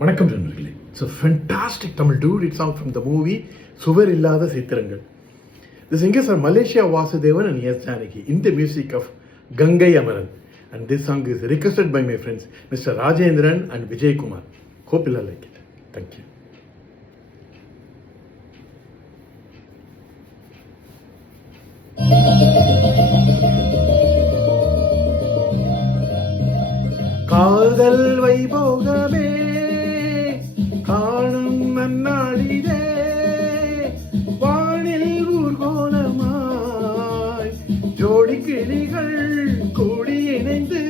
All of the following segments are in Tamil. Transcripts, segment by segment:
வணக்கம் நண்பர்களே. It's a fantastic Tamil dude. It's out from the movie சுவர் இல்லாத சித்திரங்கள். The singers are Malaysia Vasudevan and S. Janaki in the music of Gangai Amaran. And this song is requested by my friends Mr. Rajendran and Vijay Kumar. Hope you'll like it. Thank you. காதல் வைபோகமே காணும் நன்னாளிலே வானில் ஊர்கோலமாய் ஜோடி கிளிகள் கூடி இணைந்து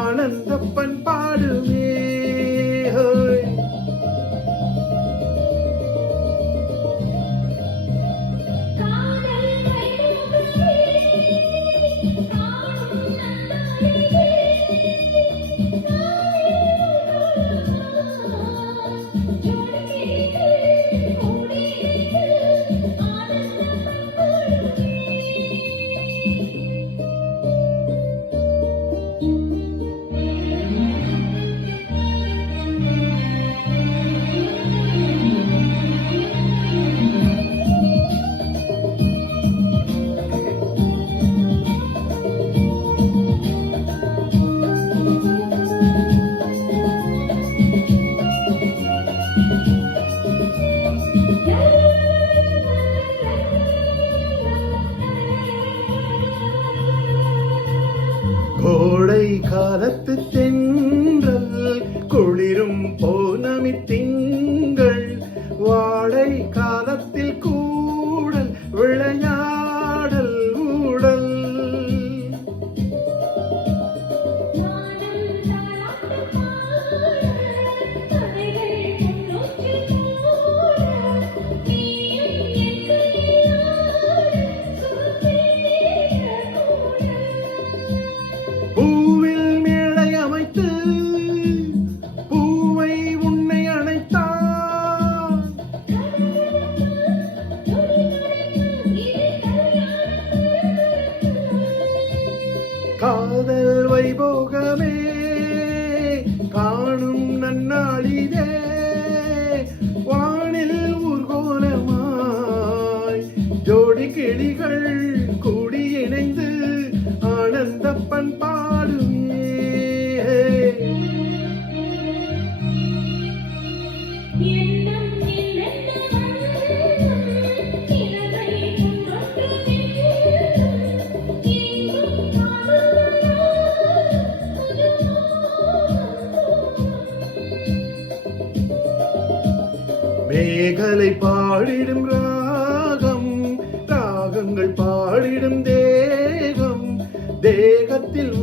ஆனந்த பண்பாடுமே. கோடை காலத்து தென்றல் குளிரும் பௌர்ணமி திங்கள் வாடை காலத்தில் கூடல் விளையாடல் ஊடல் பூவில் மேடை அமைத்து பூவை உன்னை அணைத்தான் காதல் வைபோகமே காணும் நன்னாளிலே வானில் ஊர்கோலமாய் ஜோடி கிளிகள் கூடி இணைந்து ஆனந்த பண்பாடுமே. மேகலை பாடிடும் ராகங்கள் பாடிடும் தேகம் தேகத்தில்